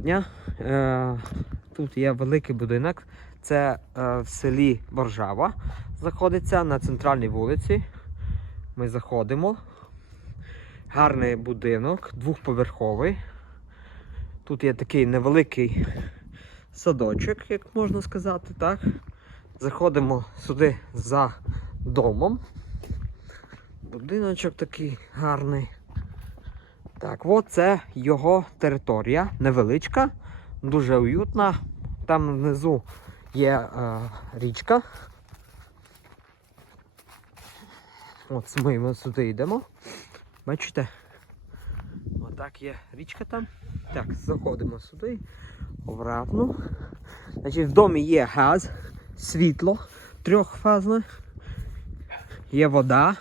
Дня. Е, Тут є великий будинок. Це е, в селі Боржава. Знаходиться на центральній вулиці. Ми заходимо. Гарний будинок, двохповерховий. Тут є такий невеликий садочок, як можна сказати, так. Заходимо сюди за домом. Будиночок такий гарний. Так, от це його територія, невеличка, дуже уютна. Там внизу є е, річка. От ми, ми сюди йдемо. Бачите? Отак є річка там. Так, заходимо сюди. Обратно. Значить, в домі є газ, світло трьохфазне, є вода,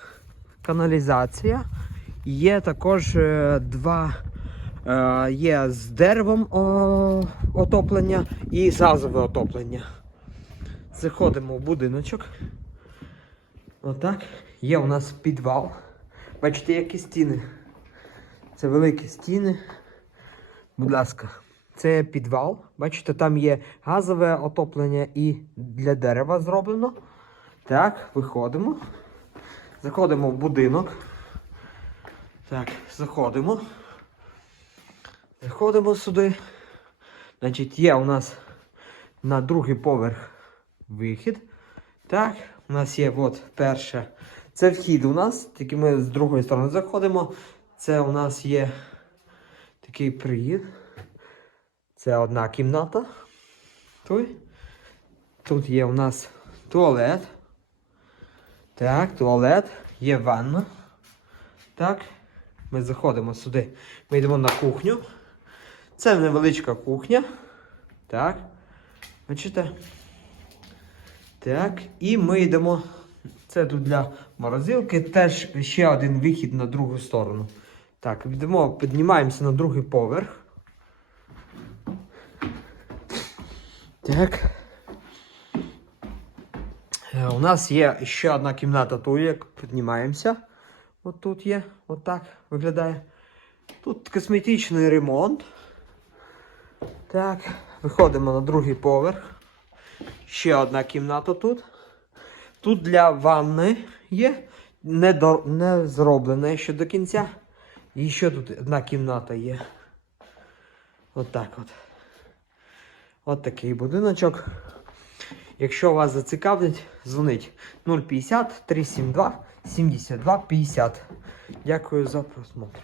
каналізація. Є також е, два е, є з деревом отоплення і газове отоплення. Заходимо в будиночок. Отак. Є у нас підвал. Бачите, які стіни. Це великі стіни. Будь ласка, це підвал. Бачите, там є газове отоплення і для дерева зроблено. Так, виходимо. Заходимо в будинок. Так, заходимо. Заходимо сюди. Значить, є у нас на другий поверх вихід. Так, у нас є от перше. Це вхід у нас, тільки ми з другої сторони заходимо. Це у нас є такий приїзд. Це одна кімната. Тут. Тут є у нас туалет. Так, туалет. Є ванна. Так. Ми заходимо сюди. Ми йдемо на кухню. Це невеличка кухня. Так. Бачите? Так. І ми йдемо. Це тут для морозилки. Теж ще один вихід на другу сторону. Так, йдемо, піднімаємося на другий поверх. Так. Е, У нас є ще одна кімната тут, як піднімаємося. От тут є, от виглядає. Тут косметичний ремонт. Так, виходимо на другий поверх. Ще одна кімната тут. Тут для ванни є. Не, до, не зроблена ще до кінця. І ще тут одна кімната є. От так от. От такий будиночок. Якщо вас зацікавить, дзвонить 050 372 72 50. Дякую за просмотр.